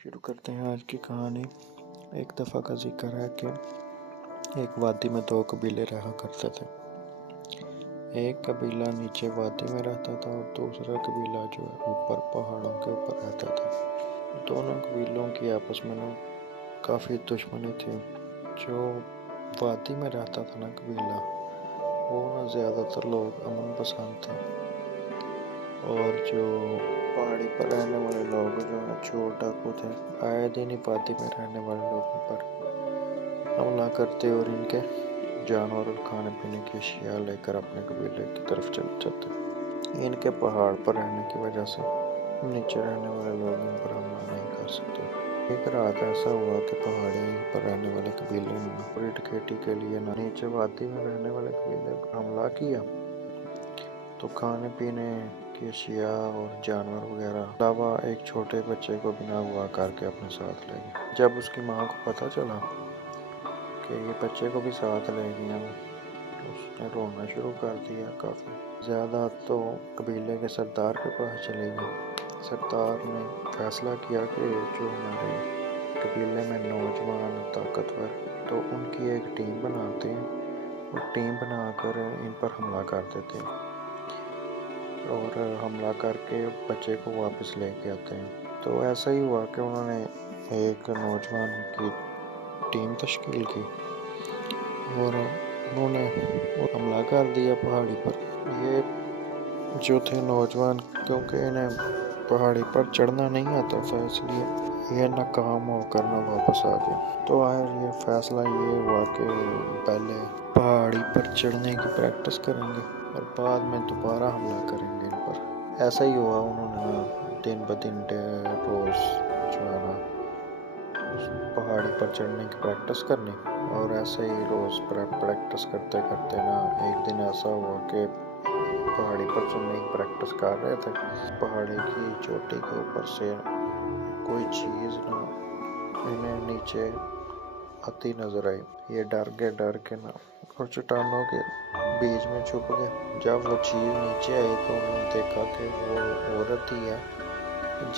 شروع کرتے ہیں آج کی کہانی۔ ایک دفعہ کا ذکر ہے کہ ایک وادی میں دو قبیلے رہا کرتے تھے۔ ایک قبیلہ نیچے وادی میں رہتا تھا اور دوسرا قبیلہ جو اوپر پہاڑوں کے اوپر رہتا تھا۔ دونوں قبیلوں کی آپس میں کافی دشمنی تھی۔ جو وادی میں رہتا تھا قبیلہ، وہ زیادہ تر لوگ امن پسند تھے، اور جو پہاڑی پر رہنے والے لوگ جو چور ڈاکو تھے، آئے دن وادی میں رہنے والے لوگوں پر حملہ کرتے اور ان کے جانور اور کھانے پینے کی اشیاء لے کر اپنے قبیلے کی طرف چلے جاتے۔ ان کے پہاڑ پر رہنے کی وجہ سے نیچے رہنے والے لوگ ان پر حملہ نہیں کر سکتے۔ ایک رات ایسا ہوا کہ پہاڑی پر رہنے والے قبیلے نے ریڈ کھیتی کے لیے نیچے وادی میں رہنے والے قبیلے پر حملہ کیا، تو کھانے پینے کی اشیاء اور جانور وغیرہ علاوہ ایک چھوٹے بچے کو بنا ہوا کر کے اپنے ساتھ لے گئے۔ جب اس کی ماں کو پتہ چلا کہ یہ بچے کو بھی ساتھ لے گیا، اس نے رونا شروع کر دیا کافی زیادہ، تو قبیلے کے سردار کے پاس چلے گئی۔ سردار نے فیصلہ کیا کہ جو ہمارے قبیلے میں نوجوان طاقتور، تو ان کی ایک ٹیم بناتے ہیں اور ٹیم بنا کر ان پر حملہ کر دیتے ہیں اور حملہ کر کے بچے کو واپس لے کے آتے ہیں۔ تو ایسا ہی ہوا کہ انہوں نے ایک نوجوان کی ٹیم تشکیل کی اور انہوں نے حملہ کر دیا پہاڑی پر۔ یہ جو تھے نوجوان، کیونکہ انہیں پہاڑی پر چڑھنا نہیں آتا تھا، اس لیے یہ ناکام ہو کر نہ واپس آ گئے۔ تو آخر یہ فیصلہ یہ ہوا کہ پہلے پہاڑی پر چڑھنے کی پریکٹس کریں گے اور بعد میں دوبارہ حملہ کریں گے ان پر۔ ایسا ہی ہوا، انہوں نے دن بدن روز جو ہے اس پہاڑی پر چڑھنے کی پریکٹس کرنی، اور ایسے ہی روز پریکٹس کرتے کرتے ایک دن ایسا ہوا کہ پہاڑی پر چڑھنے کی پریکٹس کر رہے تھے، پہاڑی کی چوٹی کے اوپر سے کوئی چیز انہیں نیچے آتی نظر آئی۔ یہ ڈر کے اور چٹانوں کے بیچ میں چھپ گئے۔ جب وہ چیز نیچے آئی تو انہوں نے دیکھا کہ وہ عورت ہی ہے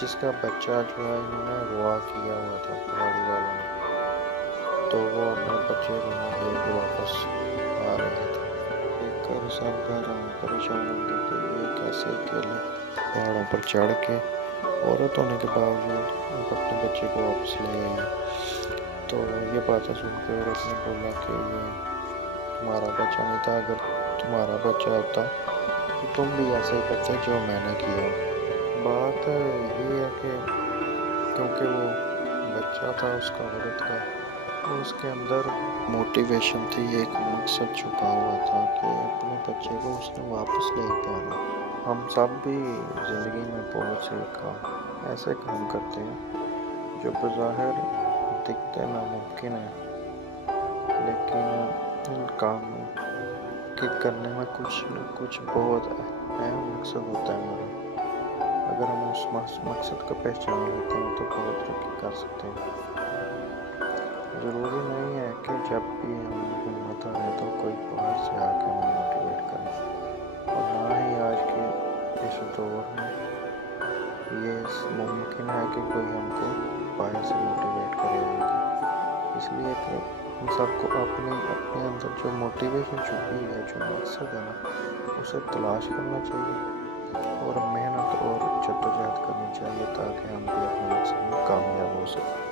جس کا بچہ جو ہے انہوں نے اغوا کیا ہوا تھا پہاڑی والوں نے۔ تو وہ اپنے بچے کو لے کے واپس آ رہے تھے۔ دیکھ کر سب حیران پریشان ہو گئے کہ یہ کیسے اکیلے پہاڑوں پر چڑھ کے عورت ہونے کے باوجود اپنے بچے کو واپس لے آئے۔ تو یہ باتیں سن کے عورت نے بولا کہ یہ تمہارا بچہ نہیں تھا، اگر تمہارا بچہ ہوتا تو تم بھی ایسا ہی کرتے جو میں نے کیا۔ بات یہی ہے کہ کیونکہ وہ بچہ تھا اس کا عورت کا، اس کے اندر موٹیویشن تھی، ایک مقصد چھپا ہوا تھا کہ اپنے بچے کو اس نے واپس لے کے آنا۔ ہم سب بھی زندگی میں بہت سے ایسے کام کرتے ہیں جو بظاہر دکھتے ناممکن ہیں، لیکن ان کاموں کے کرنے میں کچھ نہ کچھ بہت اہم مقصد ہوتا ہے ہمارا۔ اگر ہم اس مقصد کو پہچان لیتے ہیں تو بہت ترقی کر سکتے ہیں۔ ضروری نہیں ہے کہ جب بھی ہمیں ہمت آئے تو کوئی باہر سے آ کے ہمیں موٹیویٹ کرے، اور نہ ہی آج کے اس دور میں یہ ممکن ہے کہ کوئی ہم کو باہر سے موٹیویٹ کرے گا۔ اس لیے کہ ہم سب کو اپنے اندر جو موٹیویشن چھپی ہے، جو مقصد ہے اسے تلاش کرنا چاہیے اور محنت اور جدوجہد کرنی چاہیے تاکہ ہم بھی اپنے مقصد میں کامیاب ہو سکیں۔